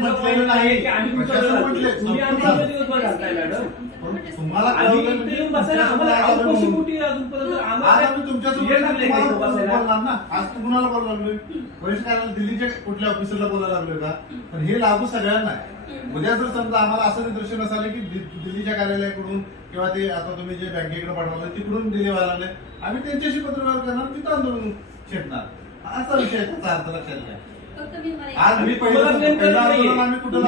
म्हटलेलं नाही की आम्ही तुम्हाला आज कुणाला बोलायला लागलोय? वरिष्ठ कार्यालय दिल्लीच्या कुठल्या ऑफिसरला बोलायला लागलोय का? पण हे लागू सगळ्यांना आहे. उद्या जर समजा आम्हाला असं निदर्शन असाल की दिल्लीच्या कार्यालयाकडून किंवा ते आता तुम्ही जे बँकेकडे पाठवलं तिकडून दिले व्हायला लागले, आम्ही त्यांच्याशी पत्रव्यवहार करणार, तिथं आंदोलन छेडणार, असा विषय त्याचा अर्थ लक्षात घ्या. आज मी पहिलं आंदोलन आम्ही कुठं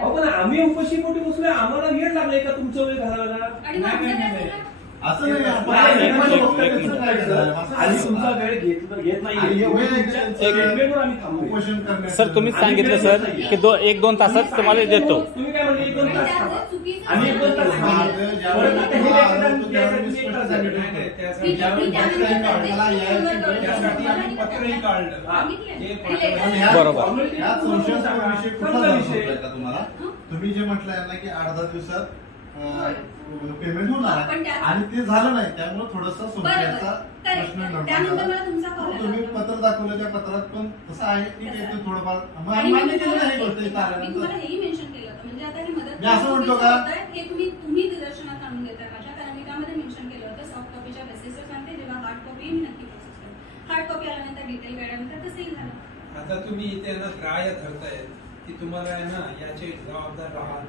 पण आम्ही उपाशीपोटी बसलोय, आम्हाला वेळ लागलाय का तुमचा वेळ घालवायला? असं नाही, तुमचा वेळ घेत नाही. सर तुम्हीच सांगितलं सर की 1-2 तासात तुम्हाला देतो. तुम्ही काय म्हणले 1-2 तास? आम्ही 1-2 तास बरोबर. तुम्हाला तुम्ही जे म्हटलं यांना की 8-10 दिवसात पेमेंट होणार आणि ते झालं नाही, त्यामुळे थोडासा समस्याचा प्रश्न निर्माण झाला. तुम्ही पत्र दाखवलं, त्या पत्रात पण तसं आहे की ते थोडंफार मान्य केलं नाही गोष्ट. मी असं म्हणतो का तुम्ही निदर्शनात आणून देताय माझ्या, कारण मी त्यामध्ये मेन्शन केलं होतं सॉफ्ट कॉपीच्या बेसिसवर सांगते, जेव्हा हार्ड कॉपी मी नक्की प्रोसेस करेन. हार्ड कॉपी आल्यानंतर डिटेल कळल्यानंतर तसंही झालं. आता तुम्ही इथे ना ग्राह्य धरताय की तुम्हाला आहे ना याचे जबाबदार राहाल,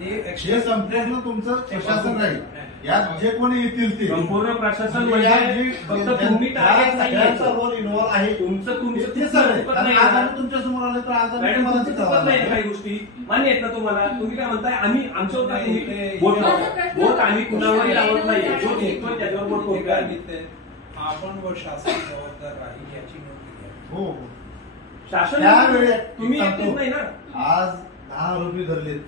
हे संपूर्ण तुमचं प्रशासन राहील. यात जे कोणी येतील ते संपूर्ण प्रशासन म्हणजे फक्त तुम्ही रोल इन्व्हॉल्व आहे. तुमचं ते सर आज आम्ही तुमच्या समोर आलो तर आज आम्ही काही गोष्टी मान्य आहेत ना तुम्हाला? तुम्ही काय म्हणताय आम्ही आमच्या वोट आम्ही कुणावरही लावत नाही, जो घेतोय त्याच्यावर वोट कोण आपण व शासन जबाबदार राहील याची नोंद घ्या. हो शासन तुम्ही येत नाही ना. आज 10 आरोपी धरलेत,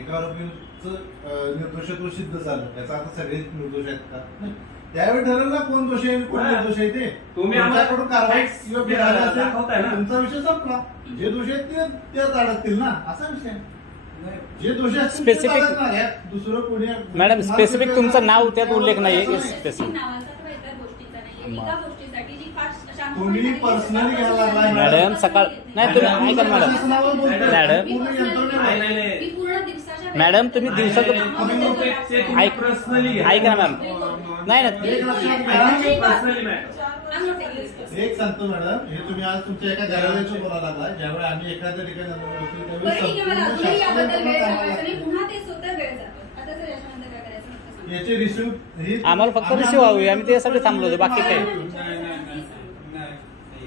एका आरोपीचं निर्दोषत्व सिद्ध झालं, त्याचा अर्थ सगळेच निर्दोष आहेत का? त्यावेळी ठरवलं ना कोण दोषी आहे कोण निर्दोष आहे ते. तुम्ही आमच्याकडून कारवाई योग्य झाली असेल तुमचा विषय संपला. जे दोषी आहेत तेच अडकतील ना, असा विषय. जे दोषी असतील तेच अडकणार आहेत, दुसरं कोणी. मॅडम स्पेसिफिक तुमचं नाव त्यात उल्लेख नाहीये की स्पेसिफिक तुम्ही पर्सनली घ्यायला लागला. मॅडम सकाळ नाही तुम्ही ऐका मॅडम तुम्ही दिवसाचं ऐका ना मॅम. नाही ना एक सांगतो मॅडम, हे तुम्ही आज तुमच्या एका कार्यालयाचं बोलायला लागला. ज्यावेळी आम्ही एखाद्या ठिकाणी याचे रिसिव्ह आम्हाला फक्त रिसिव्ह हवी, आम्ही त्यासाठी थांबलो होतो, बाकी काय.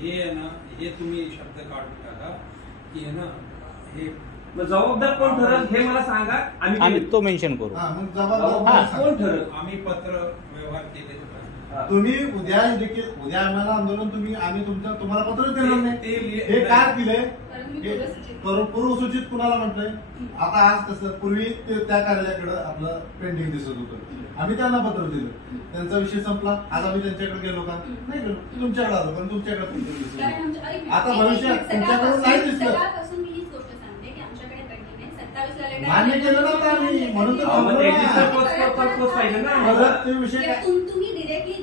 हे ना हे तुम्ही शब्द काढून टाका की आहे ना हे जबाबदार कोण ठरल हे मला सांगा, आम्ही तो मेन्शन करू. मग जबाबदार कोण ठरल? आम्ही पत्र व्यवहार केले. तुम्ही उद्या देखील उद्या आम्हाला आंदोलन आम्ही तुम्हाला पत्र देणार नाही. हे काय दिलंय? पूर्वसूचित कुणाला म्हटलंय? आता आज कसं पूर्वी त्या कार्यालयाकडे आपलं पेंडिंग दिसत होतं, आम्ही त्यांना पत्र दिलं, त्यांचा विषय संपला. आज आम्ही त्यांच्याकडे गेलो का? नाही गेलो. तुमच्याकडे आलो पण तुमच्याकडे आता भविष्यात तुमच्याकडून नाही दिसलं, मान्य केलं ना आम्ही, म्हणून ते विषय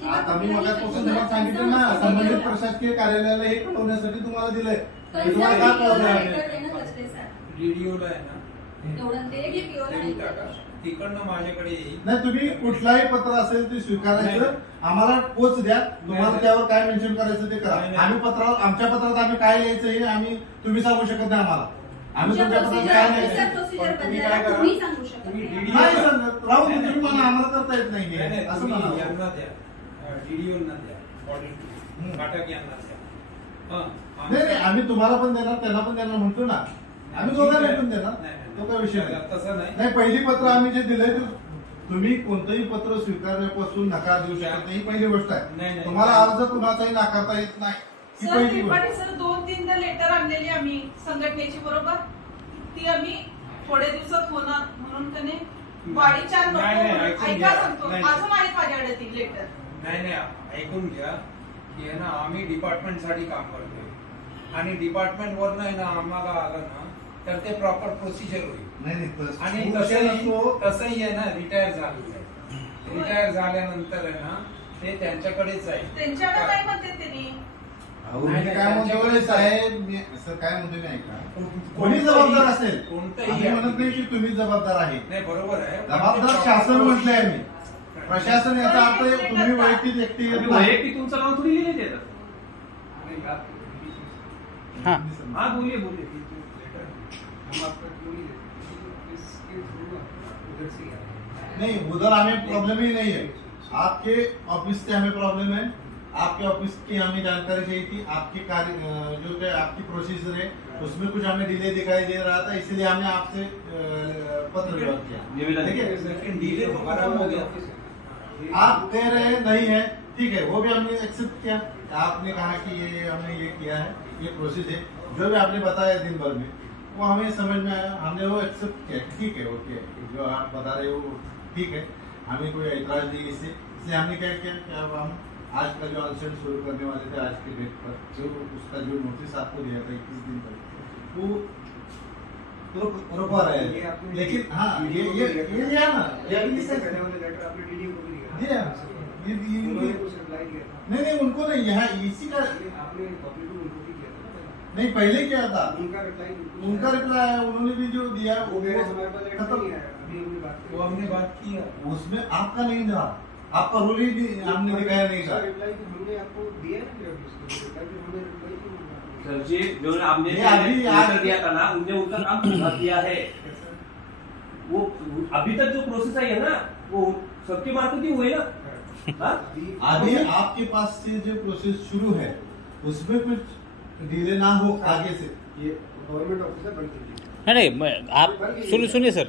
आता मी मगापासून तुम्हाला सांगितलं ना, संबंधित प्रशासकीय कार्यालयाला हे कळवण्यासाठी तुम्हाला दिलंय. तुम्हाला काय प्रॉब्लेम आहे? डीडीओला आहे ना तिकडनं माझ्याकडे येईल. नाही तुम्ही कुठलाही पत्र असेल ते स्वीकारायचं, आम्हाला पोच द्या. तुम्हाला त्यावर काय मेन्शन करायचं ते करा. आम्ही पत्रावर आमच्या पत्रात आम्ही काय लिहायचं हे आम्ही तुम्ही सांगू शकत नाही आम्हाला. आम्ही तुमच्या पत्रात काय नाही सांगत, राहू दे. तुम्ही मला आम्हाला करता येत नाही असं म्हणा. यांना द्या, डीडीओना द्या, फाटक यांना द्या. नाही आम्ही तुम्हाला पण देणार त्यांना पण देणार म्हणतो ना, आम्ही दोघांना भेटून देणार. तो काय विषय तसं नाही. पहिली पत्र आम्ही जे दिलंय तुम्ही कोणतंही पत्र स्वीकारण्यापासून नकार देऊ शकत नाही, पहिली गोष्ट आहे. तुम्हाला अर्ज कुणाचाही नाकारता येत नाही. सर 2-3दा लेटर आणलेली आम्ही संघटनेची, बरोबर, ती आम्ही थोड्या दिवसात होणार म्हणून त्याने वाढीच्या ऐका सांगतो अजून आहे माझ्याकडे ती लेटर. नाही ऐकून घ्या की ना आम्ही डिपार्टमेंट साठी काम करतोय आणि डिपार्टमेंट वर नाही ना आम्हाला आलं ना तर ते प्रॉपर प्रोसिजर होईल. आणि तसंही आहे ना रिटायर झालेलं आहे. रिटायर झाल्यानंतर आहे ना ते त्यांच्याकडेच जाईल. त्यांच्याकडे काय म्हणते त्यांनी अहो, मी काय म्हणतो साहेब, सर काय म्हणतो मी ऐका, कोणी जबाबदार असेल, आम्ही म्हणत नाही की तुम्ही जबाबदार आहे, नाही बरोबर आहे. जबाबदार शासन म्हटलंय आम्ही, प्रशासन याचा अर्थ तुम्ही वैयक्तिक व्यक्तिगत नाही. वैयक्तिक तुमचं नाव थोडी लिहिलं त्याचं. हाँ हा बोलिए बोलिए. नहीं, उधर हमें प्रॉब्लम ही नहीं है, आपके ऑफिस से हमें प्रॉब्लम है, आपके ऑफिस की हमें जानकारी चाहिए थी, आपके कार्य जो कि आपकी प्रोसीजर है उसमें कुछ हमें डिले दिखाई दे रहा था, इसलिए हमने आपसे पत्र विरोध किया. ठीक है, लेकिन डिले तो खत्म हो गया. आप कह रहे हैं नहीं है, ठीक है, वो भी हमने एक्सेप्ट किया. आपने कहा कि ये हमने ये किया है, ये प्रोसेस है, जो भी आपने बताया दिन भर में वो हमें समझ में आया, हमने वो एक्सेप्ट किया. ठीक है, ओके, जो आप बता रहे हो ठीक है, हमें कोई ऐतराज नहीं इससे. इसलिए हमने क्या किया कि अब हम आज का जो अनशन शुरू करने वाले थे आज के डेट पर, जो उसका जो नोटिस आपको दिया था 21 दिन तक, वो रुकवा रहे हैं. लेकिन हाँ, ये लिया ना, ये दिया, नहीं उनको नहीं, यहाँ इसी का नहीं पहले क्या था, उनका रिप्लाई है, उन्होंने भी जो दिया वो खत्म. वो हमने बात की है. उसमें आपका नहीं था, आपका रोल ही हमने दिखाया नहीं था. सर जी जो आपने ये अभी आंसर दिया था ना, उनने उनका काम पूरा किया है. वो अभी तक जो प्रोसेस आई है ना, वो सबके मार्फत ही हुए ना. हाँ? अभी आपके पास से जो प्रोसेस शुरू है उसमें कुछ डिले ना हो आगे से. नहीं आप सुनिए सर.